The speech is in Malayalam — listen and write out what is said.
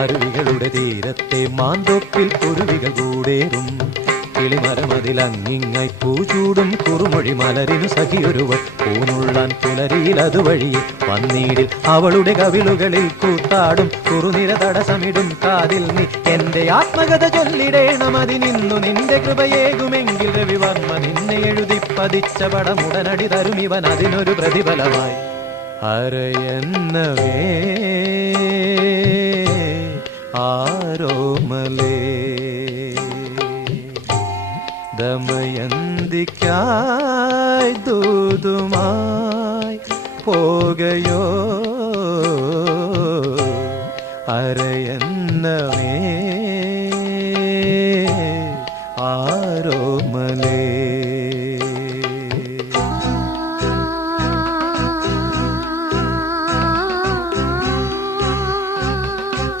അരുവികളുടെ തീരത്തെ മാന്തോപ്പിൽ കുരുവികൾ കൂടേറും. കിളിമരമതിലങ്ങിങ്ങായി പൂചൂടും കുറുമൊഴി മലരിനു സഖിയൊരുവൾ പൂനുള്ളാൻ പുലരിയിൽ അതുവഴിയെ വന്നീടിൽ അവളുടെ കവിളുകളിൽ കൂത്താടും കുറുനിര തടസമിടും കാതിൽ നീ എന്റെ ആത്മകഥ ചൊല്ലിടേണം. അതിനിന്നു നിന്റെ കൃപയേകുമെങ്കിൽ രവിവർമ്മ നിന്നെ എഴുതി പതിച്ച പടമുടനടി തരുമിവൻ അതിനൊരു പ്രതിഫലമായി. അരയന്നവേ ആരോമലേ ദമയന്തിക്കായി ദൂതുമായി പോകയോ അരയന്നവേ